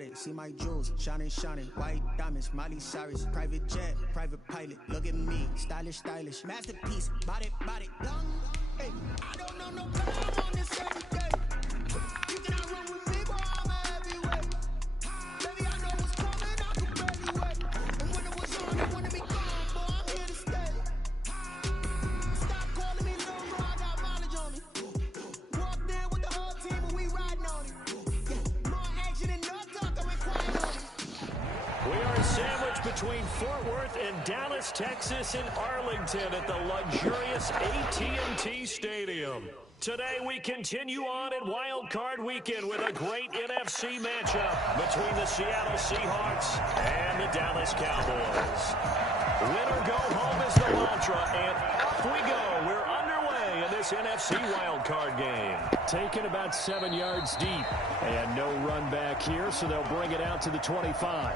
it. See my jewels, shining, shining. White diamonds, Miley Cyrus. Private jet, private pilot. Look at me, stylish, stylish. Masterpiece, body, young. Hey, I don't know no time on this every day. You cannot run with me, boy, I'm a heavyweight. Baby, I know what's coming, I can barely wait. And when it was on, I wanna be gone, boy, I'm here to stay. Stop calling me little bro, I got mileage on me. Walked in with the whole team and we riding on it. Yeah, more action and no talk, I'm quiet on it. We are sandwiched between Fort Worth and Dallas, Texas, and Arlington at the luxurious AT&T Stadium. Today we continue on in Wild Card Weekend with a great NFC matchup between the Seattle Seahawks and the Dallas Cowboys. Win or go home is the mantra, and off we go. We're underway in this NFC Wild Card game. Taken about 7 yards deep, and no run back here, so they'll bring it out to the 25.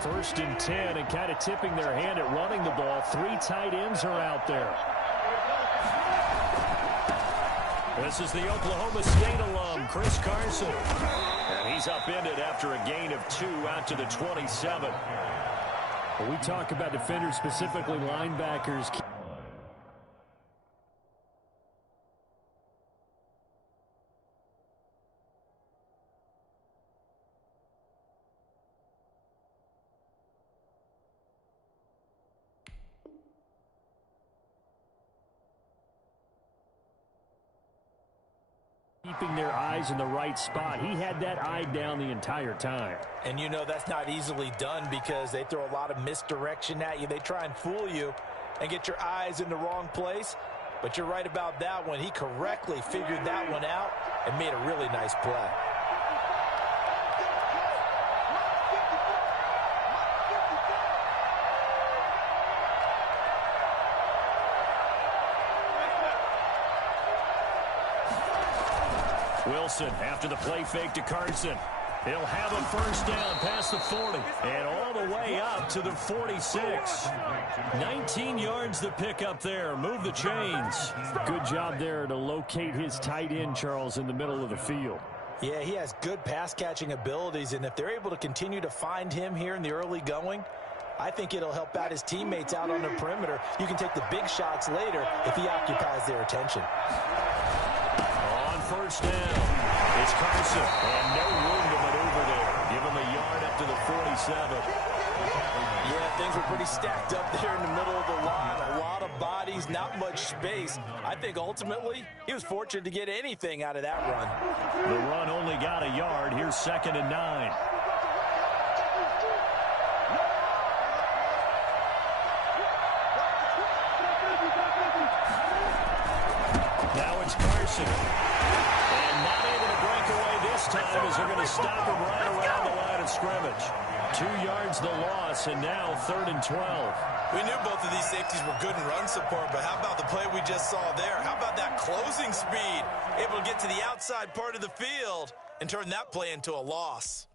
First and 10, and kind of tipping their hand at running the ball. 3 tight ends are out there. This is the Oklahoma State alum, Chris Carson. And he's upended after a gain of 2 out to the 27. When we talk about defenders, specifically linebackers. Keeping their eyes in the right spot. He had that eye down the entire time. And you know that's not easily done because they throw a lot of misdirection at you. They try and fool you and get your eyes in the wrong place. But you're right about that one. He correctly figured that one out and made a really nice play. Wilson after the play fake to Carson. He'll have a first down past the 40 and all the way up to the 46. 19 yards to pick up there. Move the chains. Good job there to locate his tight end, Charles, in the middle of the field. Yeah, he has good pass-catching abilities, and if they're able to continue to find him here in the early going, I think it'll help out his teammates out on the perimeter. You can take the big shots later if he occupies their attention. On first down, it's Carson, and no room to maneuver there. Give him a yard up to the 47. Yeah, things were pretty stacked up there in the middle of the line. A lot of bodies, not much space. I think ultimately he was fortunate to get anything out of that run. The run only got a yard. Here's 2nd and 9. Now it's Carson. And not able to break away this time as they're going to stop him right around the line of scrimmage. 2 yards the loss, and now 3rd and 12. We knew both of these safeties were good in run support, but how about the play we just saw there? How about that closing speed? Able to get to the outside part of the field and turn that play into a loss.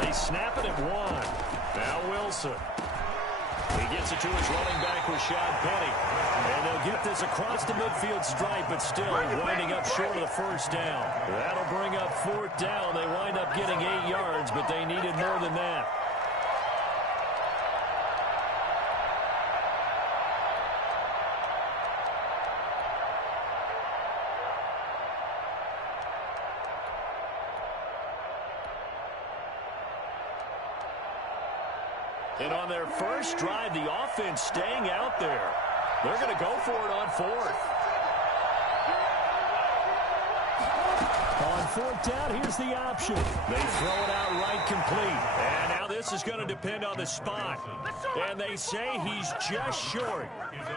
They snap it at 1. Now Wilson. He gets it to his running back, Rashad Penny. And they'll get this across the midfield stripe, but still winding up short of the first down. That'll bring up 4th down. They wind up getting 8 yards, but they needed more than that. And on their first drive, the offense staying out there. They're going to go for it on 4th. On 4th down, here's the option. They throw it out right complete. And now this is going to depend on the spot. And they say he's just short.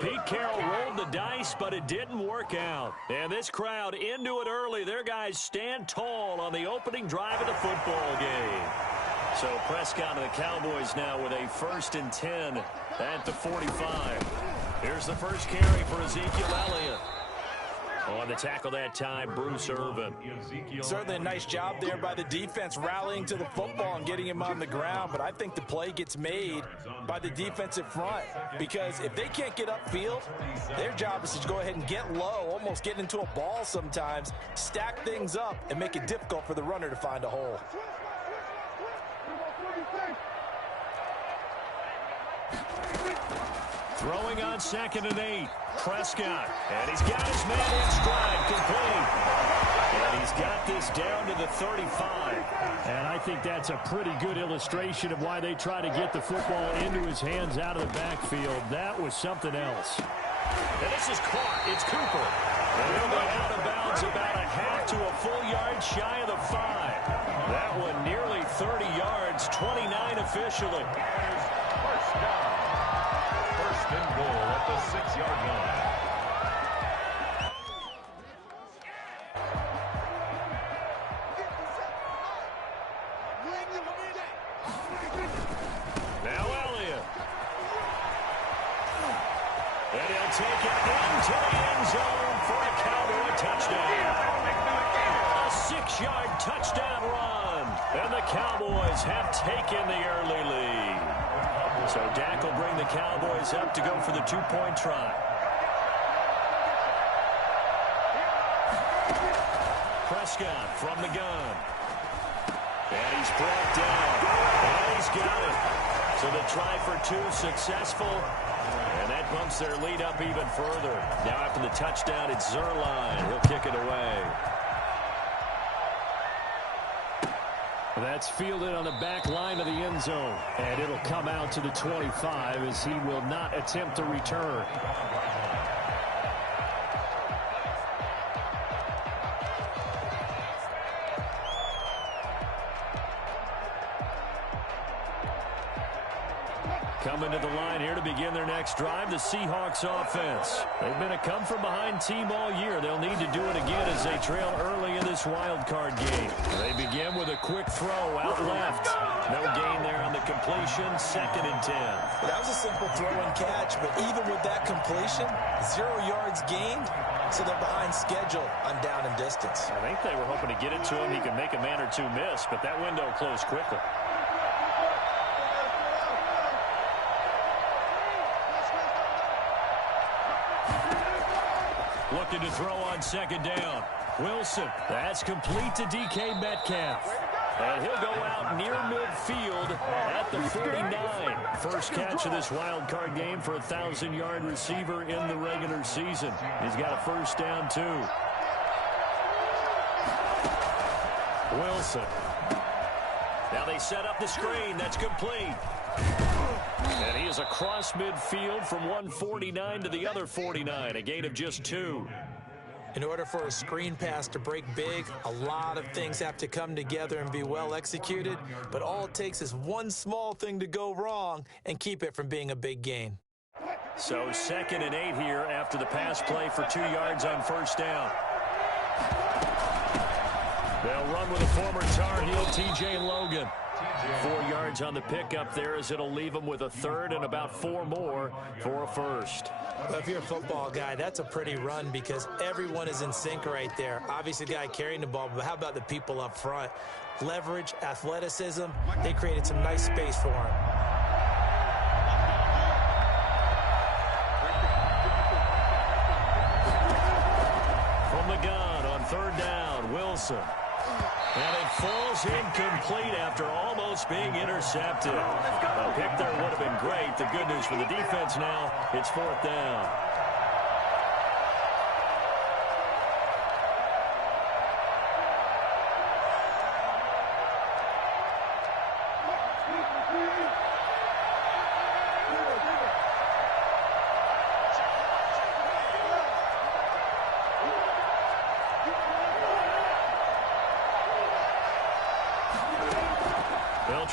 Pete Carroll rolled the dice, but it didn't work out. And this crowd into it early. Their guys stand tall on the opening drive of the football game. So Prescott and the Cowboys now with a 1st and 10 at the 45. Here's the first carry for Ezekiel Elliott. On the tackle that time, Bruce Irvin. Certainly a nice job there by the defense, rallying to the football and getting him on the ground. But I think the play gets made by the defensive front, because if they can't get upfield, their job is to go ahead and get low, almost get into a ball sometimes, stack things up, and make it difficult for the runner to find a hole. Throwing on 2nd and 8. Prescott. And he's got his man in stride, complete. And he's got this down to the 35. And I think that's a pretty good illustration of why they try to get the football into his hands out of the backfield. That was something else. And this is caught. It's Cooper. And he'll be out of bounds about a half to a full yard shy of the 5. That one nearly 30 yards, 29 officially. First down. First and goal at the 6-yard line. Now Elliott. And he'll take it into the end zone for a Cowboy touchdown. A 6-yard touchdown run. And the Cowboys have taken the early lead. So Dak will bring the Cowboys up to go for the 2-point try. Prescott from the gun. And he's brought down. And he's got it. So the try for 2 successful. And that bumps their lead up even further. Now after the touchdown, it's Zerline. He'll kick it away. That's fielded on the back line of the end zone. And it'll come out to the 25 as he will not attempt to return. Coming to the line here to begin their next drive, the Seahawks offense. They've been a come-from-behind team all year. They'll need to do it again as they trail early in this wild card game. They begin with a quick throw out left. No gain there on the completion, 2nd and 10. That was a simple throw and catch, but even with that completion, 0 yards gained, so they're behind schedule on down and distance. I think they were hoping to get it to him. He could make a man or two miss, but that window closed quickly. Looking to throw on 2nd down. Wilson. That's complete to DK Metcalf. And he'll go out near midfield at the 49. First catch of this wild card game for a 1,000-yard receiver in the regular season. He's got a first down, too. Wilson. Now they set up the screen. That's complete. And he is across midfield from 149 to the other 49, a gain of just 2. In order for a screen pass to break big, a lot of things have to come together and be well executed, but all it takes is one small thing to go wrong and keep it from being a big gain. So 2nd and 8 here after the pass play for 2 yards on first down. They'll run with a former Tar Heel, T.J. Logan. 4 yards on the pickup there as it'll leave them with a 3rd and about 4 more for a first. Well, if you're a football guy, that's a pretty run because everyone is in sync right there. Obviously, the guy carrying the ball, but how about the people up front? Leverage, athleticism, they created some nice space for him. From the gun on 3rd down, Wilson. And it falls incomplete after almost being intercepted. A pick there would have been great. The good news for the defense now, it's 4th down.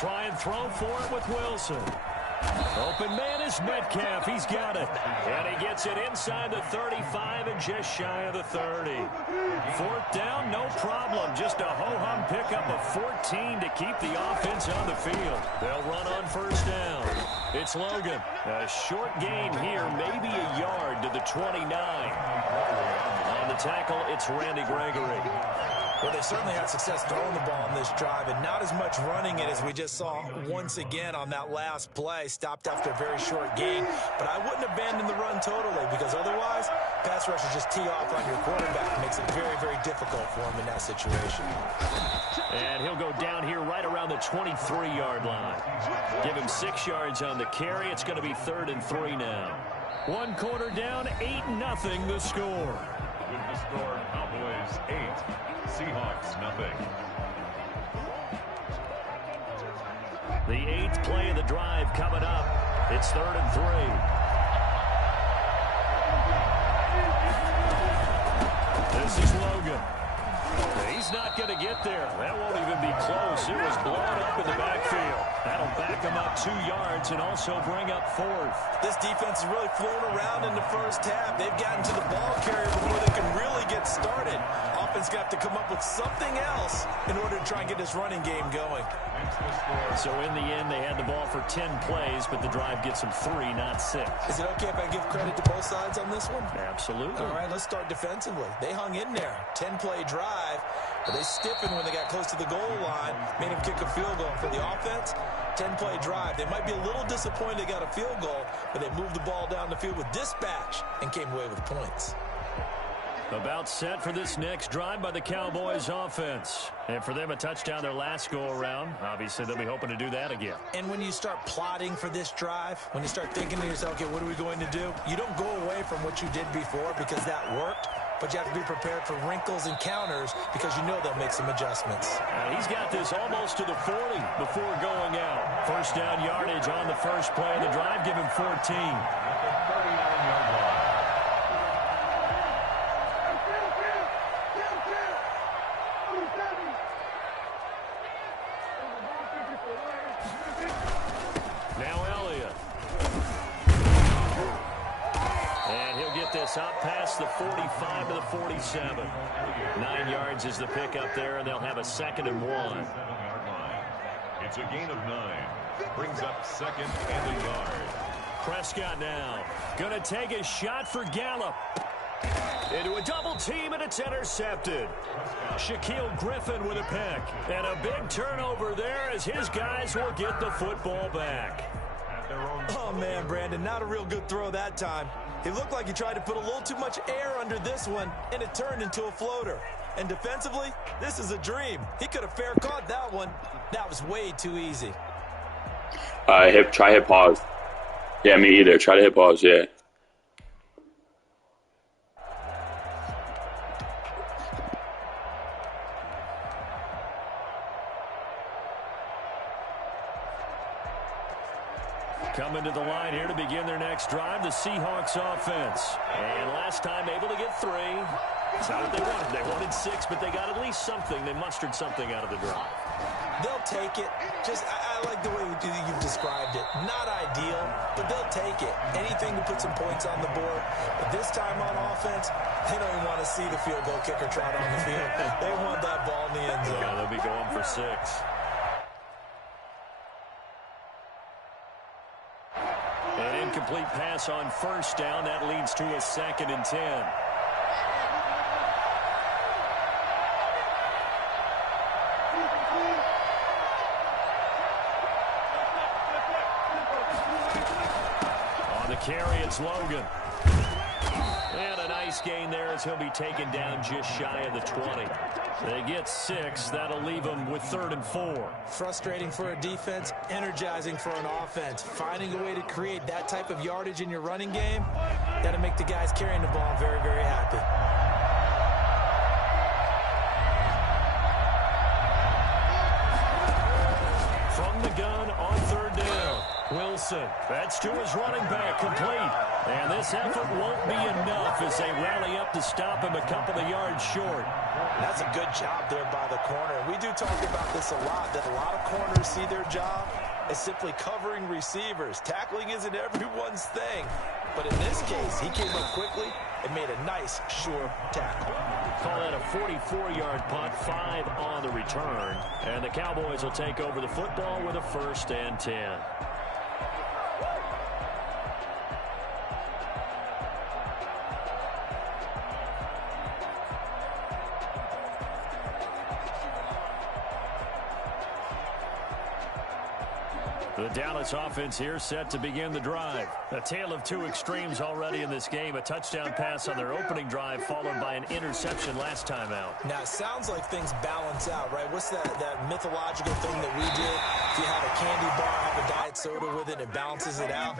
try and throw for it with Wilson. Open man is Metcalf. He's got it. And he gets it inside the 35 and just shy of the 30. Fourth down, no problem. Just a ho-hum pickup of 14 to keep the offense on the field. They'll run on first down. It's Logan. A short gain here, maybe a yard to the 29. On the tackle, it's Randy Gregory. Well, they certainly had success throwing the ball on this drive and not as much running it as we just saw once again on that last play. Stopped after a very short gain. But I wouldn't abandon the run totally because otherwise, pass rushers just tee off on your quarterback. It makes it very, very difficult for him in that situation. And he'll go down here right around the 23-yard line. Give him 6 yards on the carry. It's going to be 3rd and 3 now. 1 quarter down, 8-0 the score. With the score, Cowboys 8, Seahawks nothing. The 8th play of the drive coming up. It's 3rd and 3. This is Logan. He's not going to get there. That won't even be close. It was blown up in the backfield. That'll back him up 2 yards and also bring up 4th. This defense has really flown around in the first half. They've gotten to the ball carrier before they can really get started. Offense going to have to come up with something else in order to try and get this running game going. So in the end, they had the ball for 10 plays, but the drive gets them 3, not 6. Is it okay if I give credit to both sides on this one? Absolutely. All right, let's start defensively. They hung in there. 10-play drive, but they stiffened when they got close to the goal line, made them kick a field goal. For the offense, 10-play drive. They might be a little disappointed they got a field goal, but they moved the ball down the field with dispatch and came away with points. About set for this next drive by the Cowboys offense. And for them, a touchdown their last go-around. Obviously, they'll be hoping to do that again. And when you start plotting for this drive, when you start thinking to yourself, okay, what are we going to do? You don't go away from what you did before because that worked, but you have to be prepared for wrinkles and counters because you know they'll make some adjustments. He's got this almost to the 40 before going out. First down yardage on the first play of the drive. Give him 14. At the 39-yard line. Up past the 45 to the 47. 9 yards is the pickup there, and they'll have a 2nd and 1. It's a gain of 9. Brings up 2nd and a yard. Prescott now. Gonna take a shot for Gallup. Into a double team, and it's intercepted. Shaquille Griffin with a pick. And a big turnover there as his guys will get the football back. Oh, man, Brandon, not a real good throw that time. It looked like he tried to put a little too much air under this one, and it turned into a floater. And defensively, this is a dream. He could have fair caught that one. That was way too easy. Try hit pause. Yeah, me either. Try to hit pause, yeah. Coming to the line here to begin their next drive, the Seahawks offense. And last time able to get 3. That's not what they wanted. They wanted 6, but they got at least something. They mustered something out of the drive. They'll take it. I like the way you've described it. Not ideal, but they'll take it. Anything to put some points on the board. But this time on offense, they don't even want to see the field goal kicker trot on the field. They want that ball in the end zone. Yeah, they'll be going for 6. An incomplete pass on first down. That leads to a 2nd and 10. On the carry, it's Logan. And a nice gain there as he'll be taken down just shy of the 20. They get 6. That'll leave them with 3rd and 4. Frustrating for a defense, energizing for an offense. Finding a way to create that type of yardage in your running game, got to make the guys carrying the ball very, very happy. From the gun on 3rd down. Wilson, that's to his running back, complete. And this effort won't be enough as they rally up to stop him a couple of yards short. That's a good job there by the corner. We do talk about this a lot, that a lot of corners see their job as simply covering receivers. Tackling isn't everyone's thing. But in this case, he came up quickly and made a nice, sure tackle. Call that a 44-yard punt, 5 on the return. And the Cowboys will take over the football with a 1st and 10. The Dallas offense here set to begin the drive. A tale of two extremes already in this game. A touchdown pass on their opening drive followed by an interception last time out. Now, it sounds like things balance out, right? What's that mythological thing that we did? If you have a candy bar, have a diet soda with it, it balances it out.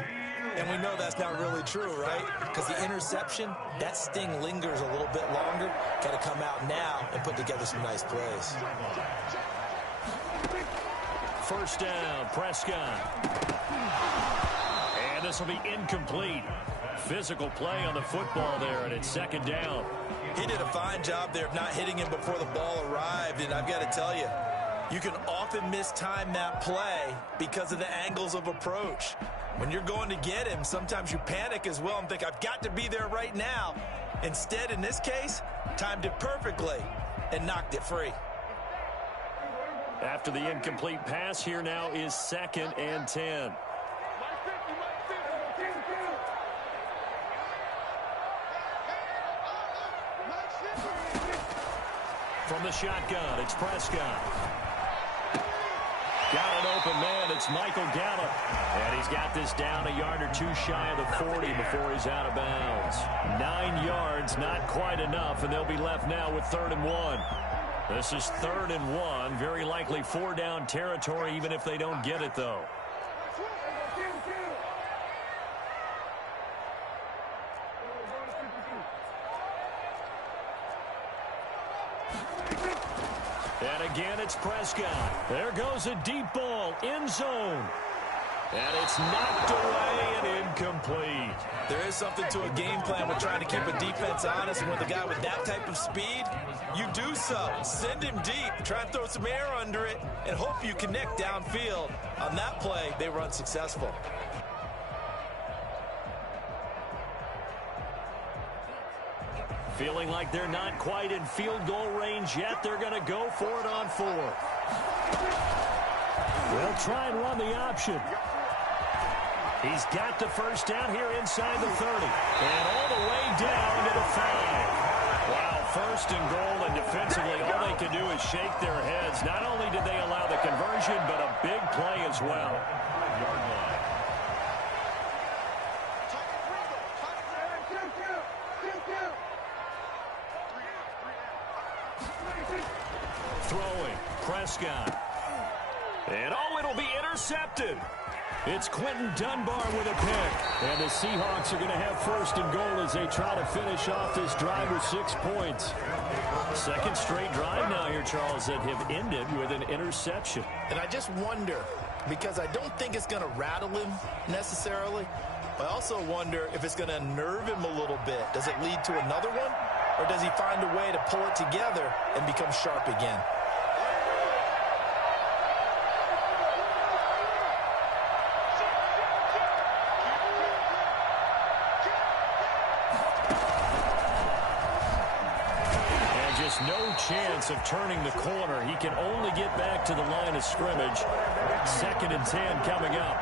And we know that's not really true, right? Because the interception, that sting lingers a little bit longer. Got to come out now and put together some nice plays. First down, Prescott. And this will be incomplete. Physical play on the football there, and it's 2nd down. He did a fine job there of not hitting him before the ball arrived, and I've got to tell you, you can often mistime that play because of the angles of approach. When you're going to get him, sometimes you panic as well and think, I've got to be there right now. Instead, in this case, timed it perfectly and knocked it free. After the incomplete pass, here now is 2nd and 10. From the shotgun, it's Prescott. Got an open man. It's Michael Gallup. And he's got this down a yard or two shy of the 40 before he's out of bounds. 9 yards, not quite enough, and they'll be left now with 3rd and 1. This is 3rd and 1. Very likely 4-down territory, even if they don't get it, though. And again, it's Prescott. There goes a deep ball, end zone. And it's knocked away and incomplete. There is something to a game plan with trying to keep a defense honest. And with a guy with that type of speed, you do so. Send him deep, try and throw some air under it, and hope you connect downfield. On that play, they were unsuccessful. Feeling like they're not quite in field goal range yet. They're going to go for it on 4th. They'll try and run the option. He's got the first down here inside the 30. And all the way down to the 5. Wow, 1st and goal, and defensively all they can do is shake their heads. Not only did they allow the conversion, but a big play as well. Throwing, Prescott. And oh, it'll be intercepted. It's Quentin Dunbar with a pick. And the Seahawks are going to have 1st and goal as they try to finish off this drive with 6 points. 2nd straight drive now here, Charles, that have ended with an interception. And I just wonder, because I don't think it's going to rattle him necessarily, I also wonder if it's going to unnerve him a little bit. Does it lead to another one? Or does he find a way to pull it together and become sharp again? No chance of turning the corner. He can only get back to the line of scrimmage. 2nd and 10 coming up.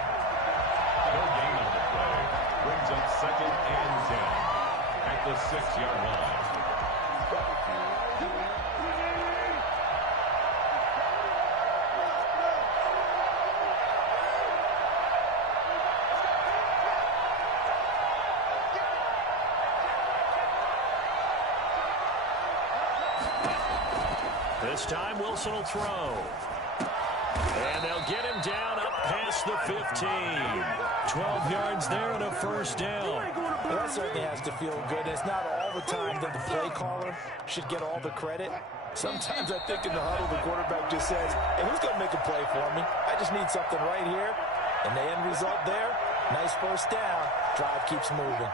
No gain on the play. Brings up 2nd and 10 at the 6-yard line. This time Wilson will throw. And they'll get him down up past the 15. 12 yards there and a 1st down. Well, that certainly has to feel good. It's not all the time that the play caller should get all the credit. Sometimes I think in the huddle the quarterback just says, hey, who's going to make a play for me? I just need something right here. And the end result there, nice first down. Drive keeps moving.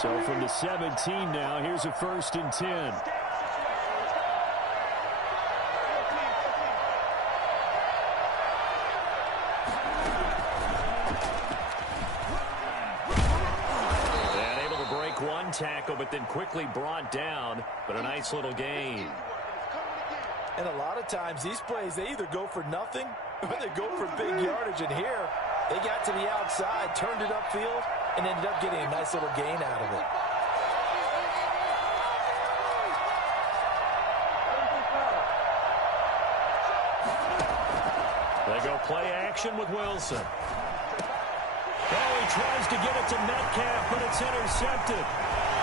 So from the 17 now, here's a 1st and 10. One tackle, but then quickly brought down, but a nice little gain. And a lot of times these plays, they either go for nothing or they go for big yardage. And here, they got to the outside, turned it upfield, and ended up getting a nice little gain out of it. They go play action with Wilson. Oh, he tries to get it to Metcalf, but it's intercepted.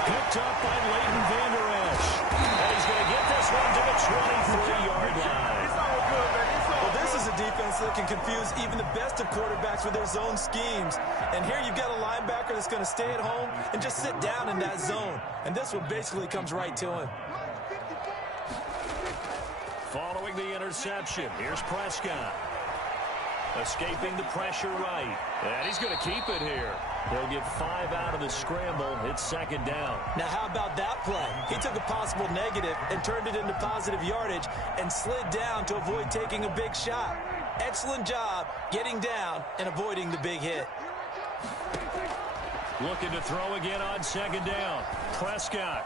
Picked up by Leighton Vander Esch. And he's going to get this one to the 23-yard line. Well, this is a defense that can confuse even the best of quarterbacks with their zone schemes. And here you've got a linebacker that's going to stay at home and just sit down in that zone. And this one basically comes right to him. Following the interception, here's Prescott. Escaping the pressure right. And he's going to keep it here. They'll get 5 out of the scramble. It's 2nd down. Now, how about that play? He took a possible negative and turned it into positive yardage and slid down to avoid taking a big shot. Excellent job getting down and avoiding the big hit. Looking to throw again on 2nd down. Prescott.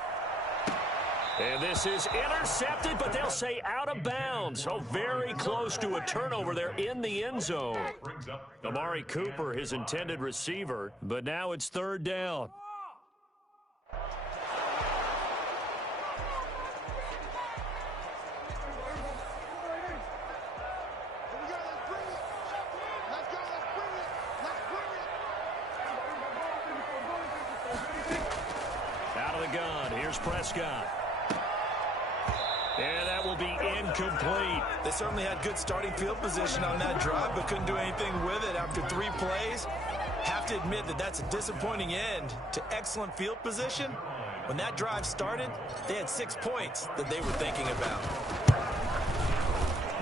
And this is intercepted, but they'll say out of bounds. So very close to a turnover there in the end zone. Amari Cooper, his intended receiver, but now it's 3rd down. Out of the gun, here's Prescott. And that will be incomplete. They certainly had good starting field position on that drive, but couldn't do anything with it after 3 plays. Have to admit that that's a disappointing end to excellent field position. When that drive started, they had 6 points that they were thinking about.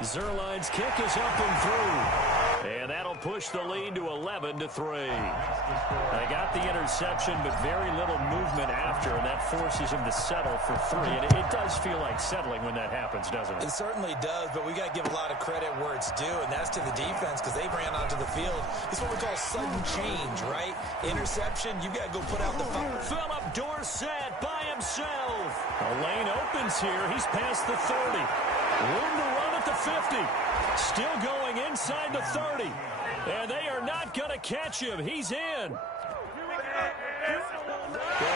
Zerline's kick is up and through. And that'll push the lead to 11-3. They got the interception, but very little movement after, and that forces him to settle for 3. And it does feel like settling when that happens, doesn't it? It certainly does, but we got to give a lot of credit where it's due, and that's to the defense because they ran onto the field. It's what we call sudden change, right? Interception, you got to go put out the fire. Philip Dorsett by himself. The lane opens here. He's past the 30. Room to run at the 50. Still going inside the 30. And they are not going to catch him. He's in. Well,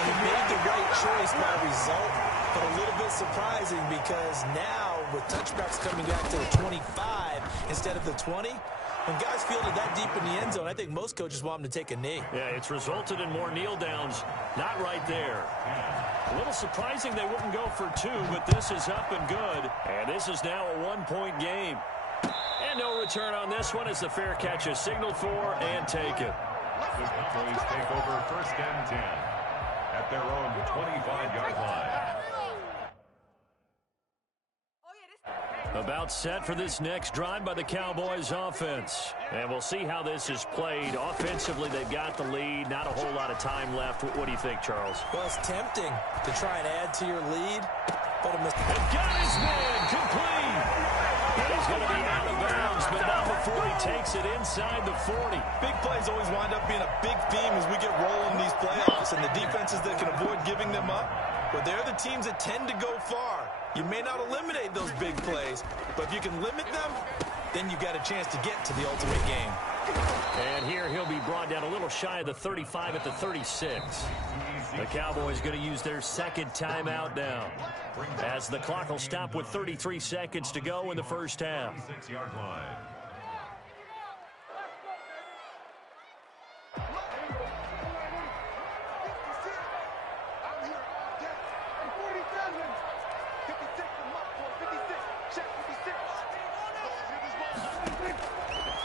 he made the right choice by result, but a little bit surprising because now with touchbacks coming back to the 25 instead of the 20, when guys fielded that deep in the end zone, I think most coaches want them to take a knee. Yeah, it's resulted in more kneel downs. Not right there. A little surprising they wouldn't go for 2, but this is up and good. And this is now a 1-point game. And no return on this one as the fair catch is signaled for and taken. The Cowboys take over 1st and 10 at their own 25-yard line. About set for this next drive by the Cowboys offense. And we'll see how this is played. Offensively, they've got the lead. Not a whole lot of time left. What do you think, Charles? Well, it's tempting to try and add to your lead, but a mistake. And got his man complete. And he's going to be out of bounds, but not before he takes it inside the 40. Big plays always wind up being a big theme as we get rolling in these playoffs, and the defenses that can avoid giving them up, but they're the teams that tend to go far. You may not eliminate those big plays, but if you can limit them, then you've got a chance to get to the ultimate game. And here he'll be brought down a little shy of the 35 at the 36. The Cowboys going to use their 2nd timeout now, as the clock will stop with 33 seconds to go in the first half. 6-yard line.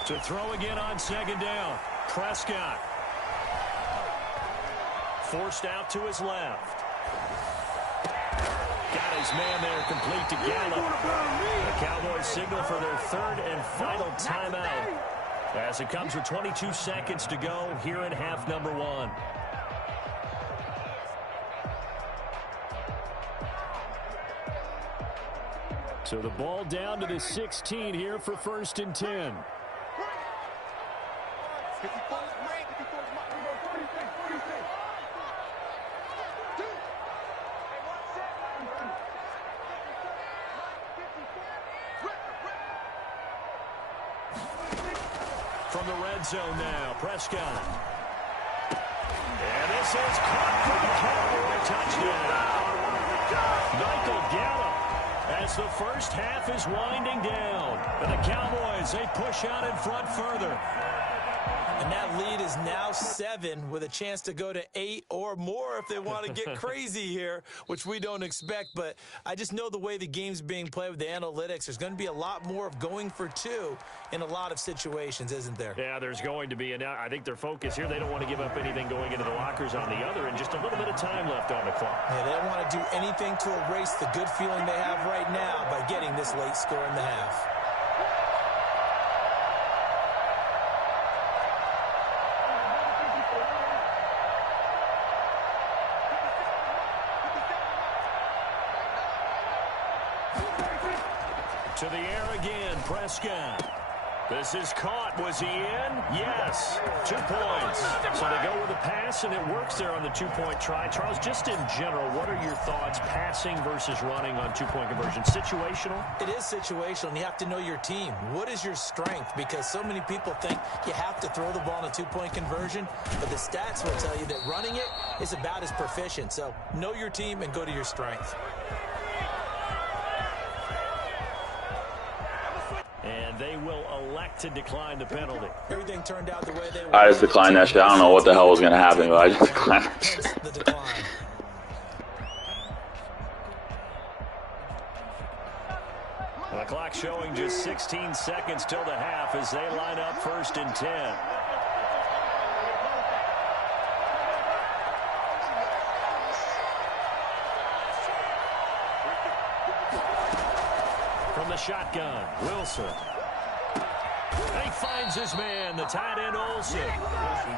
To throw again on 2nd down. Prescott. Forced out to his left. Got his man there, complete to Gallup. The Cowboys signal for their 3rd and final timeout. as it comes with 22 seconds to go here in half number one. So the ball down to the 16 here for 1st and 10. From the red zone now, Prescott. And this is caught for the Cowboy touchdown. Michael Gallup, as the first half is winding down. And the Cowboys, they push out in front further. And that lead is now 7 with a chance to go to 8 or more if they want to get crazy here, which we don't expect. But I just know the way the game's being played with the analytics, there's going to be a lot more of going for 2 in a lot of situations, isn't there? Yeah, there's going to be. And I think their focus here, they don't want to give up anything going into the lockers on the other, and just a little bit of time left on the clock. Yeah, they don't want to do anything to erase the good feeling they have right now by getting this late score in the half. To the air again, Prescott. This is caught. Was he in? Yes. 2 points. So they go with a pass, and it works there on the 2-point try. Charles, just in general, what are your thoughts passing versus running on 2-point conversion? Situational? It is situational, and you have to know your team. What is your strength? Because so many people think you have to throw the ball in a 2-point conversion, but the stats will tell you that running it is about as proficient. So know your team and go to your strength. And they will elect to decline the penalty. Everything turned out the way they I just declined that shit. I don't know what the hell was going to happen, but I just declined that shit. The decline. The clock showing just 16 seconds till the half as they line up 1st and 10. From the shotgun, Wilson. He finds his man, the tight end Olsen.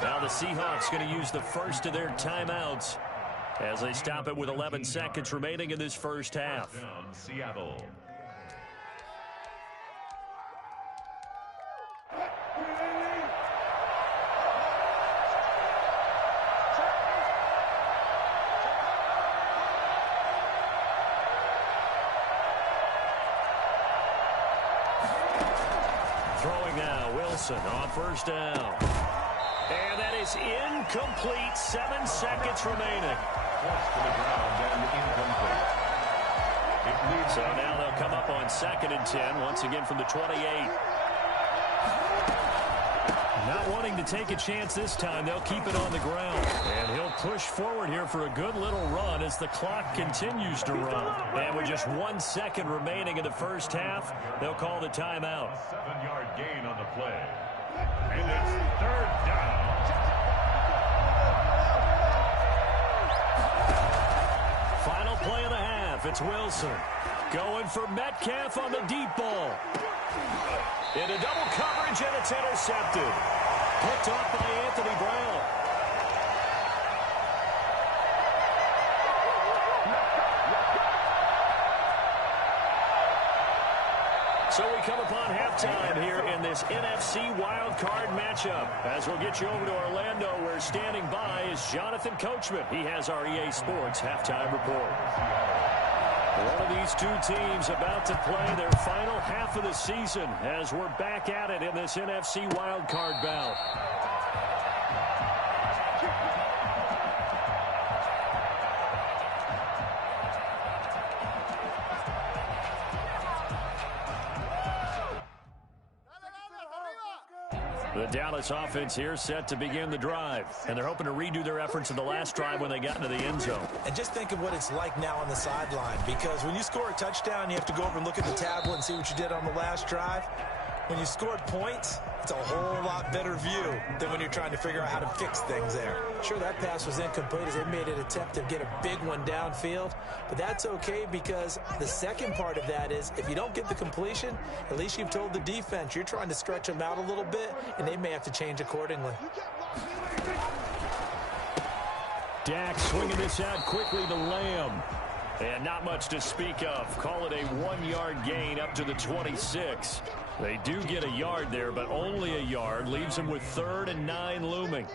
Now the Seahawks going to use the first of their timeouts as they stop it with 11 seconds remaining in this first half. Seattle. Throwing now, Wilson on 1st down. And that is incomplete. 7 seconds remaining. So now they'll come up on 2nd and 10, once again from the 28. Not wanting to take a chance this time, they'll keep it on the ground. And he'll push forward here for a good little run as the clock continues to run. And with just 1 second remaining in the first half, they'll call the timeout. 7-yard gain on the play. And it's 3rd down. Final play of the half. It's Wilson going for Metcalf on the deep ball. Into double coverage, and it's intercepted. Picked off by Anthony Brown. So we come upon halftime here in this NFC wildcard matchup. As we'll get you over to Orlando, where standing by is Jonathan Coachman. He has our EA Sports halftime report. One of these two teams about to play their final half of the season as we're back at it in this NFC wildcard bout. The Dallas offense here set to begin the drive. And they're hoping to redo their efforts in the last drive when they got into the end zone. And just think of what it's like now on the sideline. Because when you score a touchdown, you have to go over and look at the tablet and see what you did on the last drive. When you scored points, it's a whole lot better view than when you're trying to figure out how to fix things there. Sure, that pass was incomplete as they made an attempt to get a big one downfield, but that's okay because the second part of that is if you don't get the completion, at least you've told the defense you're trying to stretch them out a little bit, and they may have to change accordingly. Dak swinging this out quickly to Lamb. And not much to speak of. Call it a 1-yard gain up to the 26. They do get a yard there, but only a yard. Leaves them with 3rd and 9 looming.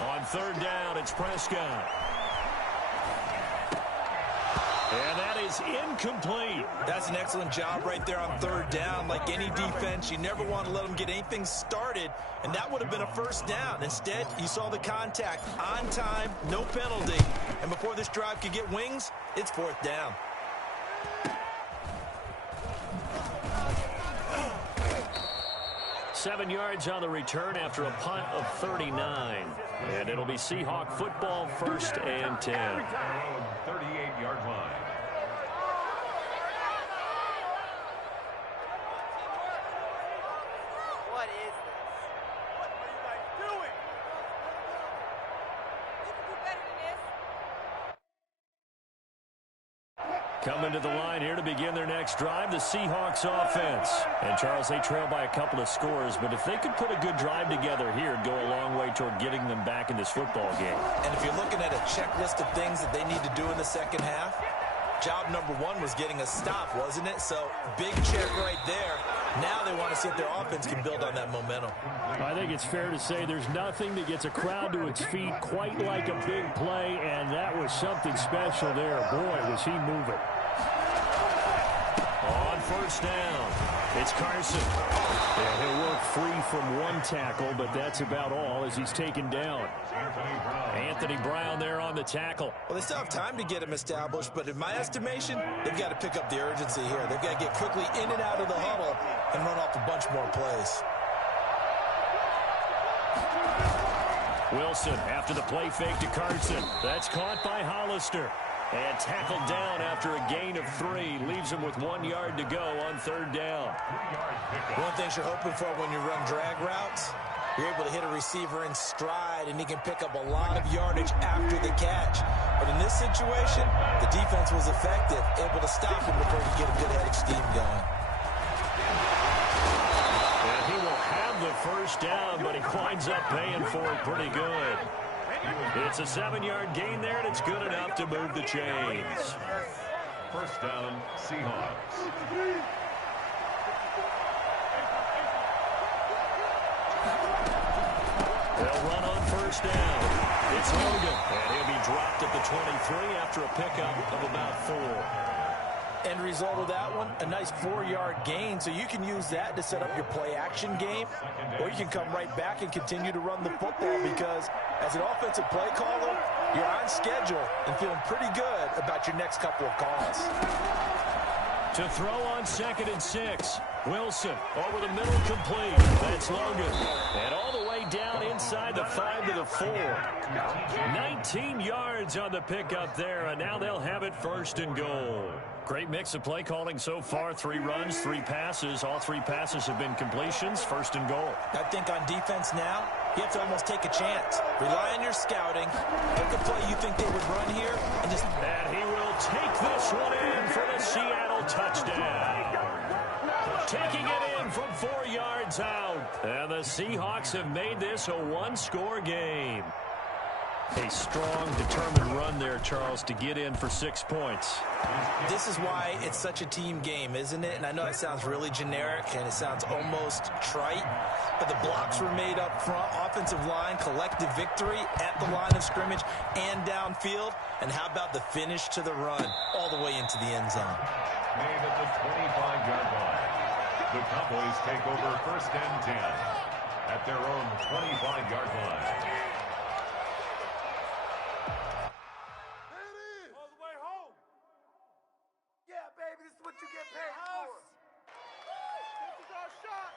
On 3rd down, it's Prescott. And that is incomplete. That's an excellent job right there on 3rd down. Like any defense, you never want to let them get anything started, and that would have been a 1st down. Instead, you saw the contact on time, no penalty. And before this drive could get wings, it's 4th down. Seven yards on the return after a punt of 39. And it'll be Seahawk football, 1st and 10. 38-yard line. What is this? What are you guys doing? You can do better than this. Coming to the line here to begin their next drive, the Seahawks offense. And, Charles, they trail by a couple of scores, but if they could put a good drive together here, it'd go a long way toward getting them back in this football game. And if you're looking at a checklist of things that they need to do in the second half, job number 1 was getting a stop, wasn't it? So, big check right there. Now they want to see if their offense can build on that momentum. I think it's fair to say there's nothing that gets a crowd to its feet quite like a big play, and that was something special there. Boy, was he moving. On 1st down, it's Carson. And he'll work free from one tackle, but that's about all as he's taken down. Anthony Brown there on the tackle. Well, they still have time to get him established, but in my estimation, they've got to pick up the urgency here. They've got to get quickly in and out of the huddle and run off a bunch more plays. Wilson after the play fake to Carson. That's caught by Hollister. And tackled down after a gain of 3. Leaves him with 1 yard to go on 3rd down. One of the things you're hoping for when you run drag routes, you're able to hit a receiver in stride, and he can pick up a lot of yardage after the catch. But in this situation, the defense was effective, able to stop him before he could get a good head of steam going. And he will have the 1st down, but he winds up paying for it pretty good. It's a 7-yard gain there, and it's good enough to move the chains. 1st down, Seahawks. They'll run on 1st down. It's Logan, and he'll be dropped at the 23 after a pickup of about 4. End result of that one, a nice 4-yard gain, so you can use that to set up your play-action game, or you can come right back and continue to run the football because as an offensive play caller, you're on schedule and feeling pretty good about your next couple of calls. To throw on 2nd and 6. Wilson over the middle, complete. That's Logan. And all the way down inside the 5 to the 4. 19 yards on the pickup there, and now they'll have it 1st and goal. Great mix of play calling so far. 3 runs, 3 passes. All 3 passes have been completions. 1st and goal. I think on defense now, you have to almost take a chance. Rely on your scouting. Pick a play you think they would run here, and just... And he will take this one in for the Seattle touchdown. Taking it in from 4 yards out. And the Seahawks have made this a 1-score game. A strong, determined run there, Charles, to get in for 6 points. This is why it's such a team game, isn't it? And I know it sounds really generic and it sounds almost trite, but the blocks were made up front, offensive line, collective victory at the line of scrimmage and downfield. And how about the finish to the run all the way into the end zone? Made at the 25-yard line. The Cowboys take over 1st and 10 at their own 25-yard line. What you get paid for? This is our shot.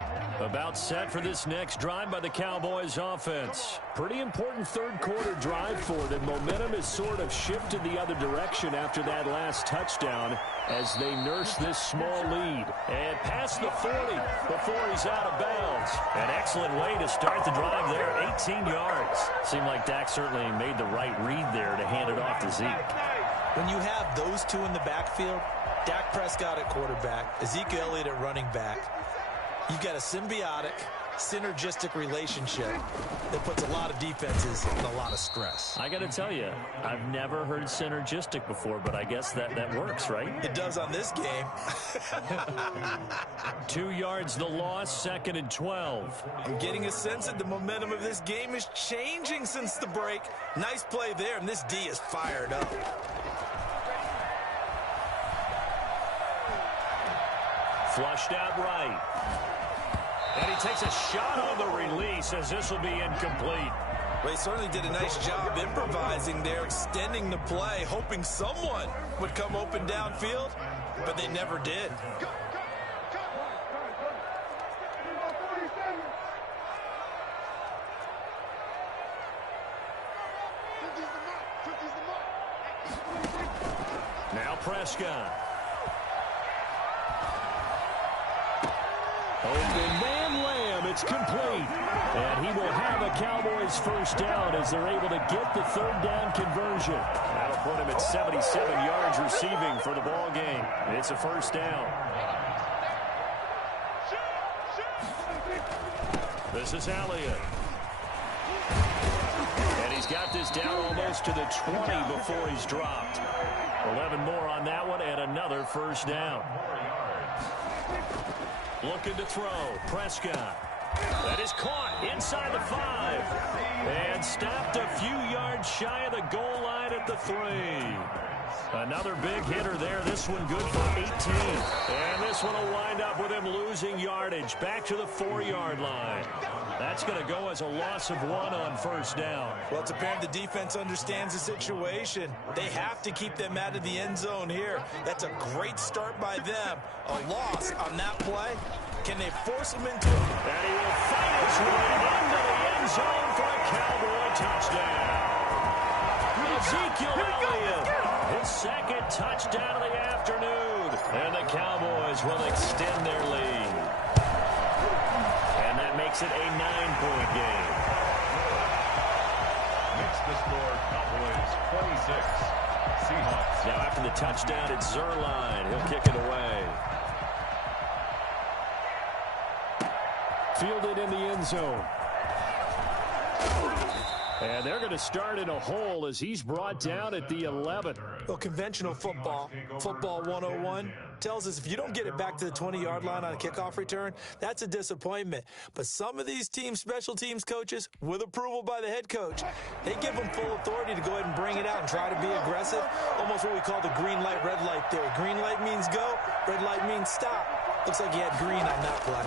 Yeah. About set for this next drive by the Cowboys offense. Pretty important third quarter drive for them. Momentum has sort of shifted the other direction after that last touchdown as they nurse this small lead. And past the 40 before he's out of bounds. An excellent way to start the drive there, 18 yards. Seemed like Dak certainly made the right read there to hand it off to Zeke. When you have those two in the backfield, Dak Prescott at quarterback, Ezekiel Elliott at running back, you've got a symbiotic, synergistic relationship that puts a lot of defenses in a lot of stress. I got to tell you, I've never heard synergistic before, but I guess that works, right? It does on this game. 2 yards the loss, 2nd and 12. I'm getting a sense that the momentum of this game is changing since the break. Nice play there, and this D is fired up. Flushed out right. And he takes a shot on the release as this will be incomplete. Well, he certainly did a nice job improvising there, extending the play, hoping someone would come open downfield, but they never did. Now Prescott. Open man Lamb, it's complete. And he will have a Cowboys first down as they're able to get the third down conversion. That'll put him at 77 yards receiving for the ball game. It's a first down. This is Elliott. And he's got this down almost to the 20 before he's dropped. 11 more on that one and another first down. Looking to throw. Prescott. That is caught inside the 5. And stopped a few yards shy of the goal line at the 3. Another big hitter there. This one good for 18. And this one will wind up with him losing yardage. Back to the 4-yard line. That's going to go as a loss of 1 on first down. Well, it's apparent the defense understands the situation. They have to keep them out of the end zone here. That's a great start by them. A loss on that play. Can they force him into it? And he will fight his way into the end zone for a Cowboy touchdown. Ezekiel Elliott, his second touchdown of the afternoon. And the Cowboys will extend their lead. And that makes it a 9-point game. Makes the score Cowboys 26. Seahawks. Now after the touchdown, it's Zerline. He'll kick it away. Fielded in the end zone. And they're going to start in a hole as he's brought down at the 11. Well, conventional football 101, tells us if you don't get it back to the 20-yard line on a kickoff return, that's a disappointment. But some of these teams, special teams coaches, with approval by the head coach, they give them full authority to go ahead and bring it out and try to be aggressive. Almost what we call the green light, red light theory. Green light means go, red light means stop. Looks like he had green on that play.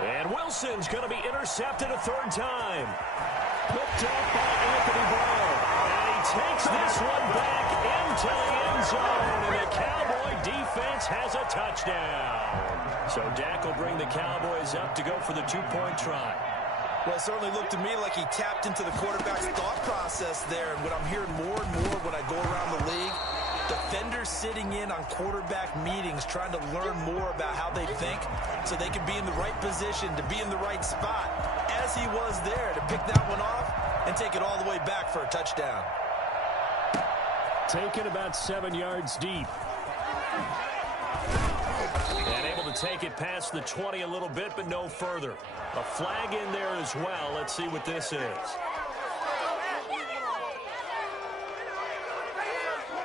And Wilson's going to be intercepted a third time. Picked up by Anthony Brown. And he takes this one back into the end zone. And the Cowboy defense has a touchdown. So Dak will bring the Cowboys up to go for the 2-point try. Well, it certainly looked to me like he tapped into the quarterback's thought process there. And what I'm hearing more and more when I go around the league, defenders sitting in on quarterback meetings trying to learn more about how they think so they can be in the right position to be in the right spot, as he was there, to pick that one off and take it all the way back for a touchdown. Taken about 7 yards deep. And able to take it past the 20 a little bit, but no further. A flag in there as well. Let's see what this is.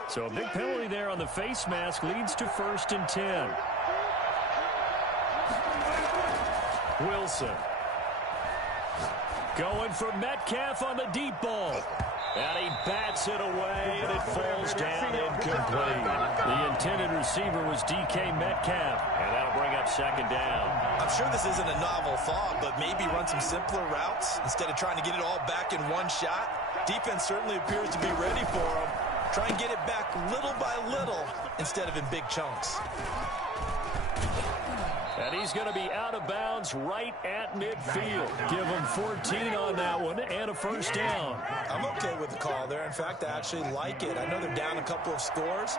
So a big penalty there on the face mask leads to 1st and 10. Wilson. Going for Metcalf on the deep ball. And he bats it away, and it falls down incomplete. The intended receiver was DK Metcalf, and that'll bring up 2nd down. I'm sure this isn't a novel thought, but maybe run some simpler routes instead of trying to get it all back in one shot. Defense certainly appears to be ready for him. Try and get it back little by little instead of in big chunks. And he's going to be out of bounds right at midfield. Give him 14 on that one and a first down. I'm okay with the call there. In fact, I actually like it. I know they're down a couple of scores,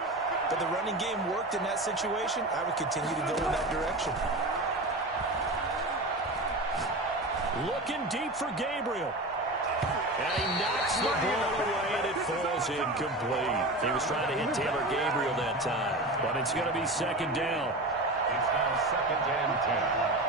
but the running game worked in that situation. I would continue to go in that direction. Looking deep for Gabriel. And he knocks the ball away, and it falls incomplete. He was trying to hit Taylor Gabriel that time, but it's going to be second down. It's now second and 10.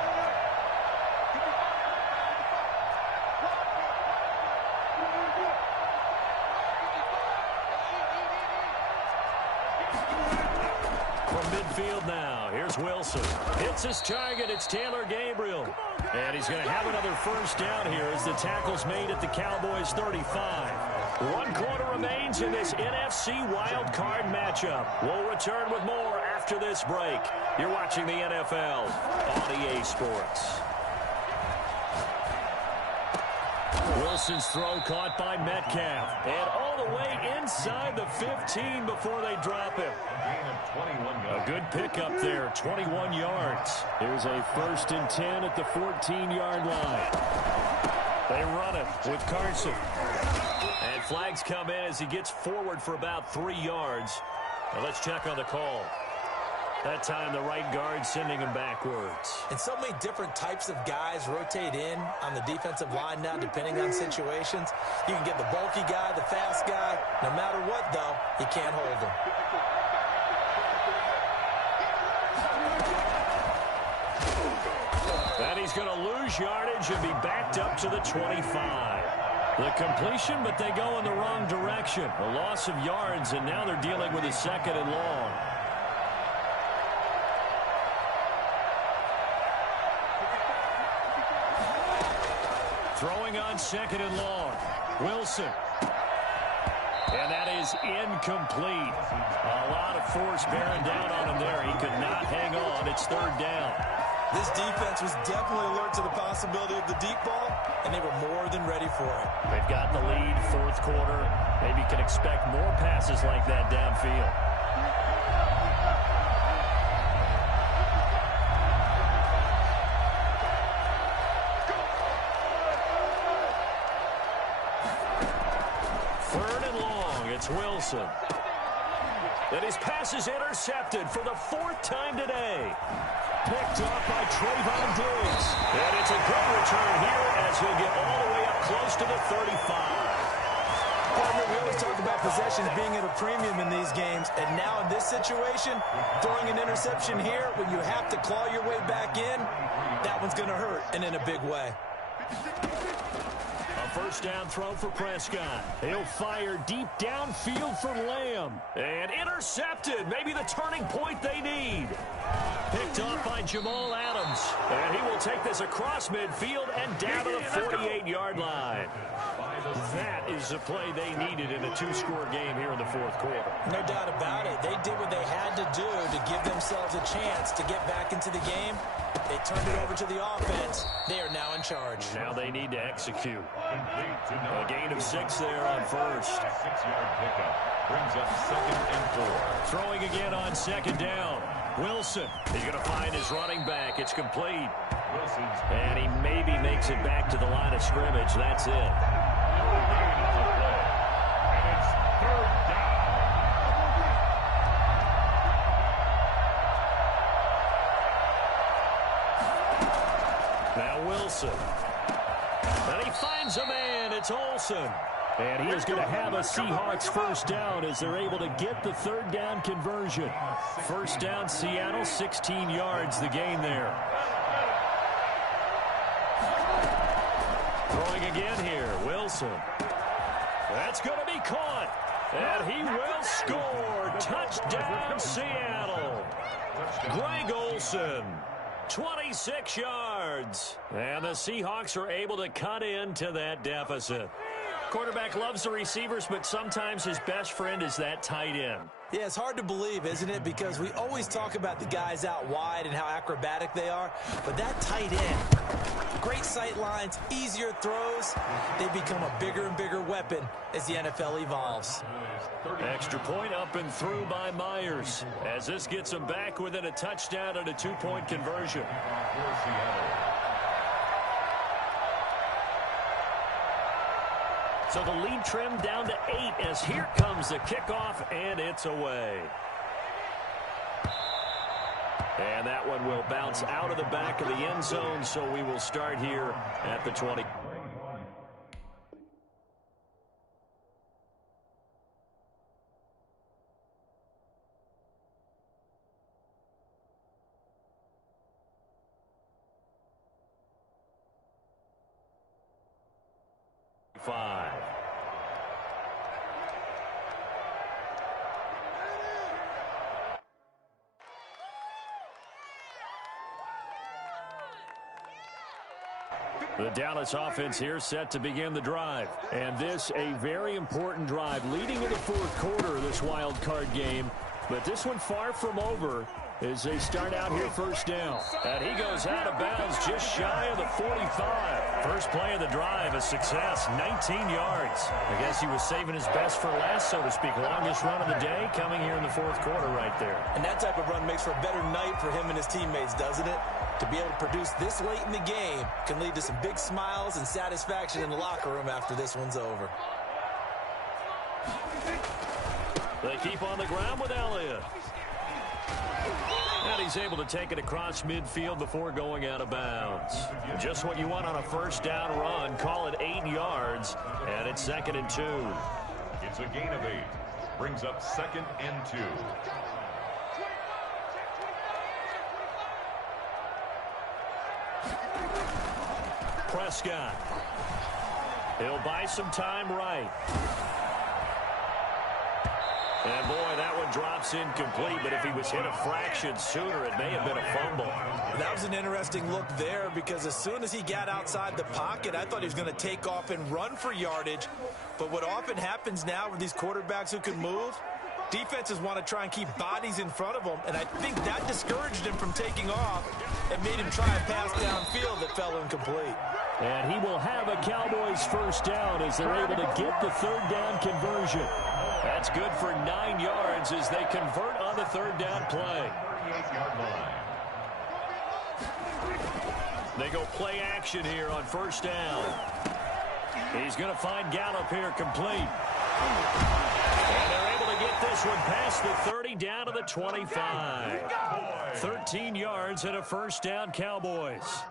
Midfield now. Here's Wilson. Hits his target. It's Taylor Gabriel. And he's going to have another first down here as the tackle's made at the Cowboys' 35. 1 quarter remains in this NFC Wild Card matchup. We'll return with more after this break. You're watching the NFL on EA Sports. Wilson's throw caught by Metcalf. And all the way inside the 15 before they drop him. A good pickup there, 21 yards. Here's a 1st and 10 at the 14-yard line. They run it with Carson. And flags come in as he gets forward for about 3 yards. Now let's check on the call. That time the right guard sending him backwards. And so many different types of guys rotate in on the defensive line now depending on situations. You can get the bulky guy, the fast guy. No matter what, though, you can't hold him. And he's going to lose yardage and be backed up to the 25. The completion, but they go in the wrong direction. A loss of yards, and now they're dealing with a 2nd and long. Throwing on 2nd and long. Wilson. And that is incomplete. A lot of force bearing down on him there. He could not hang on. It's 3rd down. This defense was definitely alert to the possibility of the deep ball, and they were more than ready for it. They've got the lead, 4th quarter. Maybe can expect more passes like that downfield. It's Wilson. And his pass is intercepted for the 4th time today. Picked up by Trayvon Diggs. And it's a good return here as he'll get all the way up close to the 35. Partner, we always talk about possessions being at a premium in these games. And now in this situation, throwing an interception here when you have to claw your way back in, that one's going to hurt, and in a big way. First down throw for Prescott. He'll fire deep downfield for Lamb. And intercepted. Maybe the turning point they need. Picked off by Jamal Adams. And he will take this across midfield and down to the 48-yard line. That is the play they needed in a 2-score game here in the 4th quarter. No doubt about it. They did what they had to do to give themselves a chance to get back into the game. They turned it over to the offense. They are now in charge. Now they need to execute. A gain of 6 there on first. 6-yard pickup brings up 2nd and 4. Throwing again on 2nd down. Wilson. He's going to find his running back. It's complete. And he maybe makes it back to the line of scrimmage. That's it. Now Wilson. And he finds a man. It's Olsen. And he is going to have a Seahawks first down as they're able to get the 3rd down conversion. First down, Seattle, 16 yards the gain there. Throwing again here, Wilson. That's going to be caught. And he will score. Touchdown, Seattle. Greg Olsen. 26 yards. And the Seahawks are able to cut into that deficit. Quarterback loves the receivers, but sometimes his best friend is that tight end. Yeah, it's hard to believe, isn't it? Because we always talk about the guys out wide and how acrobatic they are. But that tight end, great sight lines, easier throws, they become a bigger and bigger weapon as the NFL evolves. Extra point up and through by Myers, as this gets them back within a touchdown and a 2-point conversion. So the lead trimmed down to 8 as here comes the kickoff, and it's away. And that one will bounce out of the back of the end zone, so we will start here at the 20. The Dallas offense here set to begin the drive. And this a very important drive leading to the fourth quarter of this wild card game. But this one far from over as they start out here first down. And he goes out of bounds just shy of the 45. First play of the drive, a success, 19 yards. I guess he was saving his best for last, so to speak. Longest run of the day coming here in the fourth quarter right there. And that type of run makes for a better night for him and his teammates, doesn't it? To be able to produce this late in the game can lead to some big smiles and satisfaction in the locker room after this one's over. They keep on the ground with Elliott. And he's able to take it across midfield before going out of bounds. Just what you want on a first down run. Call it 8 yards, and it's 2nd and 2. It's a gain of 8. Brings up 2nd and 2. Prescott. He'll buy some time right. And, boy, that one drops incomplete, but if he was hit a fraction sooner, it may have been a fumble. That was an interesting look there because as soon as he got outside the pocket, I thought he was going to take off and run for yardage. But what often happens now with these quarterbacks who can move, defenses want to try and keep bodies in front of them, and I think that discouraged him from taking off and made him try a pass downfield that fell incomplete. And he will have a Cowboys first down as they're able to get the third down conversion. That's good for 9 yards as they convert on the third down play. They go play action here on first down. He's going to find Gallup here complete. And they're able to get this one past the 30 down to the 25. 13 yards and a first down, Cowboys.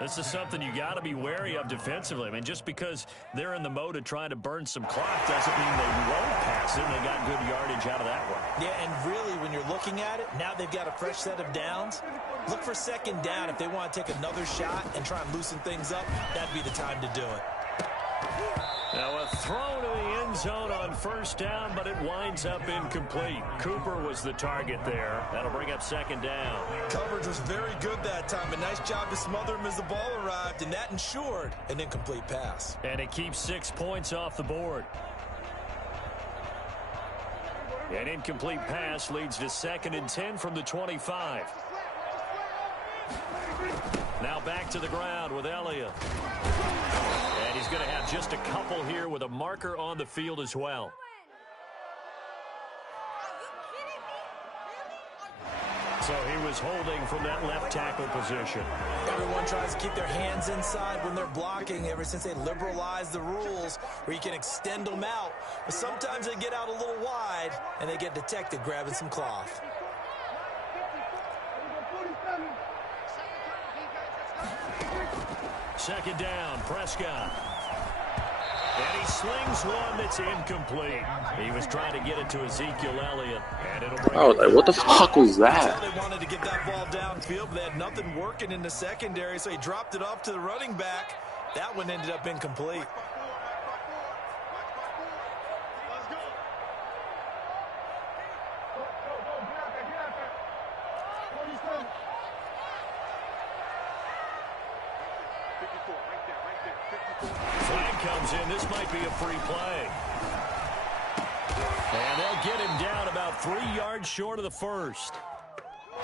This is something you got to be wary of defensively. I mean, just because they're in the mode of trying to burn some clock doesn't mean they won't pass it. They got good yardage out of that one. Yeah, and really, when you're looking at it, now they've got a fresh set of downs. Look for second down. If they want to take another shot and try and loosen things up, that'd be the time to do it. Now a throw to the end zone on first down, but it winds up incomplete. Cooper was the target there. That'll bring up second down. Coverage was very good that time. A nice job to smother him as the ball arrived, and that ensured an incomplete pass. And it keeps 6 points off the board. An incomplete pass leads to 2nd and 10 from the 25. Now back to the ground with Elliott. And he's going to have just a couple here with a marker on the field as well. So he was holding from that left tackle position. Everyone tries to keep their hands inside when they're blocking ever since they liberalized the rules where you can extend them out. But sometimes they get out a little wide and they get detected grabbing some cloth. Second down, Prescott. And he slings one that's incomplete. He was trying to get it to Ezekiel Elliott. And it'll bring I was like, what the fuck was that? They wanted to get that ball downfield, but they had nothing working in the secondary, so he dropped it off to the running back. That one ended up incomplete. Flag comes in. This might be a free play. And they'll get him down about 3 yards short of the first.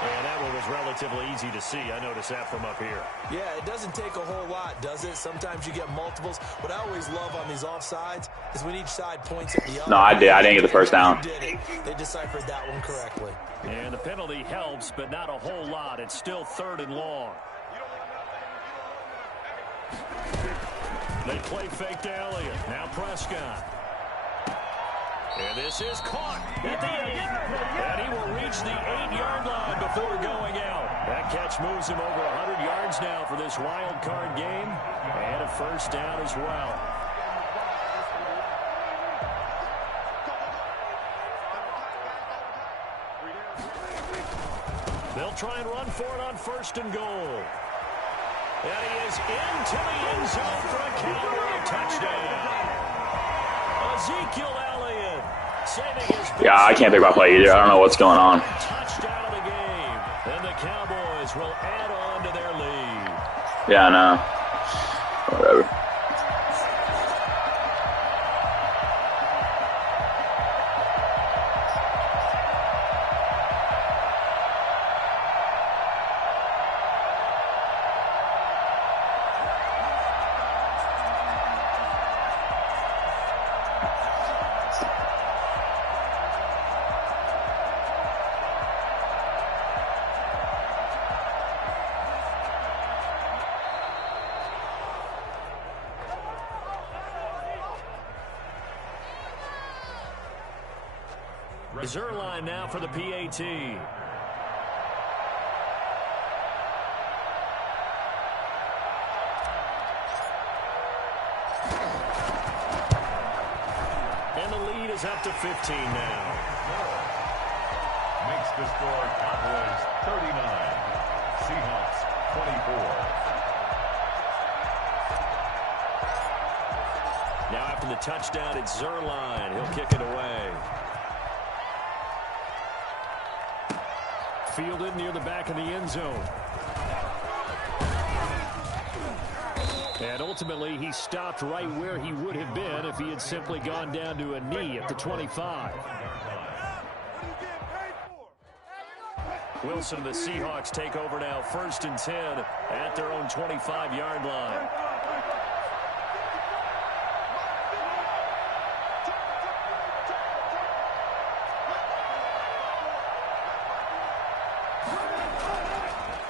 And that one was relatively easy to see. I noticed that from up here. Yeah, it doesn't take a whole lot, does it? Sometimes you get multiples. What I always love on these offsides is when each side points at the other. No, I did. I didn't get the first down. They deciphered that one correctly. And the penalty helps, but not a whole lot. It's still 3rd and long. They play fake to Elliott. Now Prescott. And this is caught at the 8. And he will reach the 8-yard line before going out. That catch moves him over 100 yards now for this wild card game. And a first down as well. They'll try and run for it on 1st and goal. And he is into the end zone for a Cowboy touchdown. Ezekiel Elliott saving his... Yeah, I can't think about play either. I don't know what's going on. Touchdown of the game. And the Cowboys will add on to their lead. Yeah, I know. Whatever. Zerline now for the PAT. And the lead is up to 15 now. Makes the score Cowboys 39, Seahawks 24. Now after the touchdown, it's Zerline. He'll kick it away. Fielded near the back of the end zone. And ultimately, he stopped right where he would have been if he had simply gone down to a knee at the 25. Wilson and the Seahawks take over now, 1st and 10 at their own 25-yard line.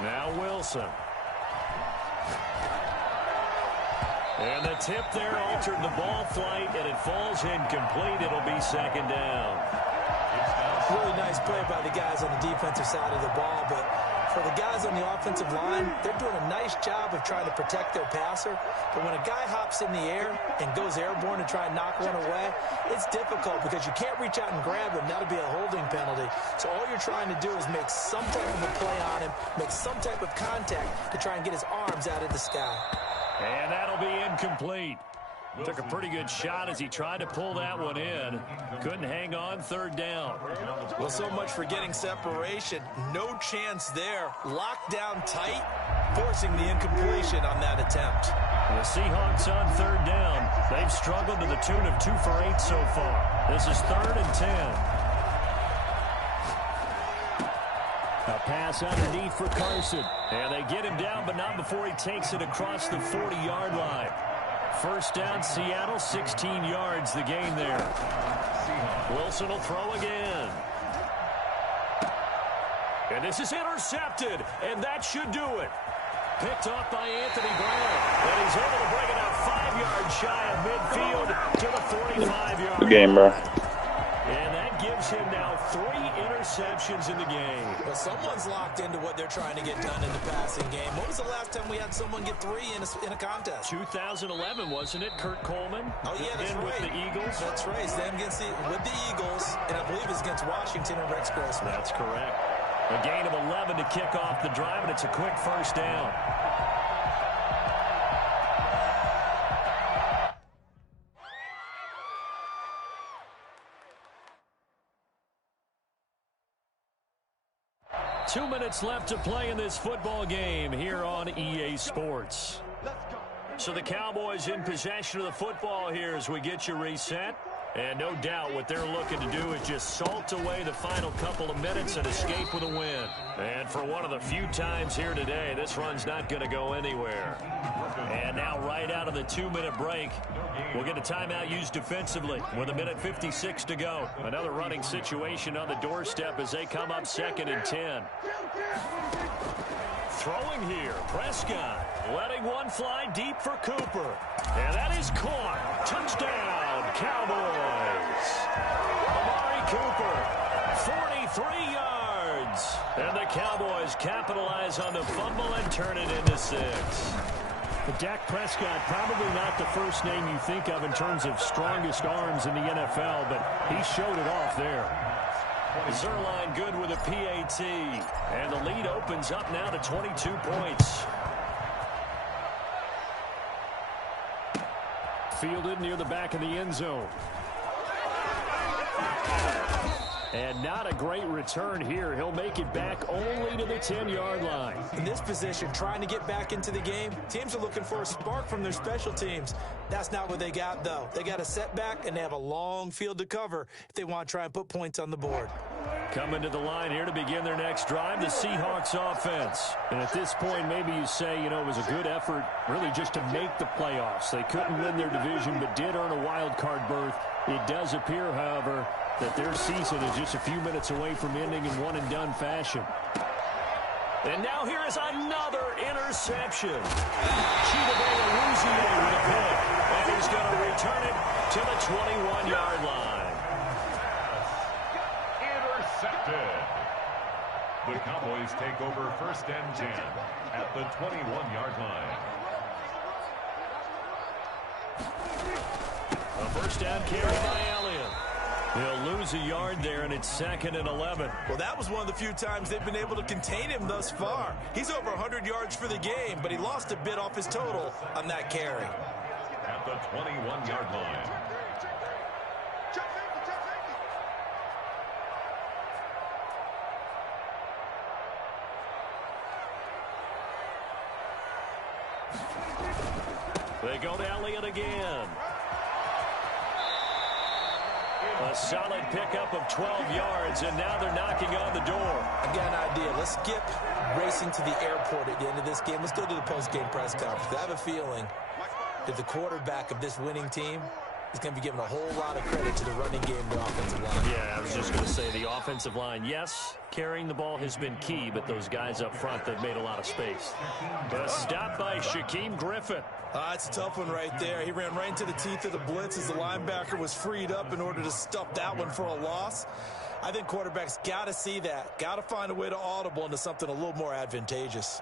Now Wilson. And the tip there altered the ball flight, and it falls incomplete. It'll be 2nd down. Really nice play by the guys on the defensive side of the ball, but for the guys on the offensive line, they're doing a nice job of trying to protect their passer. But when a guy hops in the air and goes airborne to try and knock one away, it's difficult because you can't reach out and grab him. That'll be a holding penalty. So all you're trying to do is make some type of a play on him, make some type of contact to try and get his arms out of the sky. And that'll be incomplete. Took a pretty good shot as he tried to pull that one in. Couldn't hang on, 3rd down. Well, so much for getting separation. No chance there. Locked down tight, forcing the incompletion on that attempt. The Seahawks on 3rd down. They've struggled to the tune of 2 for 8 so far. This is 3rd and 10. A pass underneath for Carson. And they get him down, but not before he takes it across the 40-yard line. 1st down, Seattle, 16 yards the gain there. Wilson will throw again. And this is intercepted, and that should do it. Picked off by Anthony Brown. And he's able to bring it out 5 yards shy of midfield to the 45-yard line. Good game, bro. And that gives him now 3 interceptions in the game. Well, someone's locked into what they're trying to get done in the passing game. When was the last time we had someone get 3 in a contest? 2011, wasn't it? Kurt Coleman. Oh, yeah, that's right. With the Eagles. That's right. Then with the Eagles, and I believe it's against Washington and Rex Grossman. That's correct. A gain of 11 to kick off the drive, and it's a quick 1st down. Two minutes left to play in this football game here on EA Sports. So the Cowboys in possession of the football here as we get you reset. And no doubt what they're looking to do is just salt away the final couple of minutes and escape with a win. And for one of the few times here today, this run's not going to go anywhere. And now right out of the 2-minute break, we'll get a timeout used defensively with 1:56 to go. Another running situation on the doorstep as they come up 2nd and 10. Throwing here, Prescott letting one fly deep for Cooper. And that is caught. Touchdown, Cowboys. Amari Cooper, 43 yards. And the Cowboys capitalize on the fumble and turn it into 6. But Dak Prescott, probably not the first name you think of in terms of strongest arms in the NFL, but he showed it off there. Zerline good with a PAT. And the lead opens up now to 22 points. Fielded near the back of the end zone. And not a great return here. He'll make it back only to the 10-yard line. In this position, trying to get back into the game, teams are looking for a spark from their special teams. That's not what they got, though. They got a setback, and they have a long field to cover if they want to try and put points on the board. Coming to the line here to begin their next drive, the Seahawks offense. And at this point, maybe you say, it was a good effort really just to make the playoffs. They couldn't win their division, but did earn a wild card berth. It does appear, however, that their season is just a few minutes away from ending in one-and-done fashion. And now here is another interception. Chidobe Awuzie with a pick. And he's going to return it to the 21-yard line. Intercepted. The Cowboys take over 1st and 10 at the 21-yard line. A first down carry by Elliott. He'll lose a yard there, and it's 2nd and 11. Well, that was one of the few times they've been able to contain him thus far. He's over 100 yards for the game, but he lost a bit off his total on that carry. At the 21-yard line. They go to Elliott again. A solid pickup of 12 yards, and now they're knocking on the door. I got an idea. Let's skip racing to the airport at the end of this game. Let's go to the post-game press conference. I have a feeling that the quarterback of this winning team is going to be giving a whole lot of credit to the running game and the offensive line. Yeah, I was just going to say the offensive line, yes, carrying the ball has been key, but those guys up front, they've made a lot of space. A stop by Shaquem Griffin. It's a tough one right there. He ran right into the teeth of the blitz as the linebacker was freed up in order to stuff that one for a loss. I think quarterbacks got to see that, got to find a way to audible into something a little more advantageous.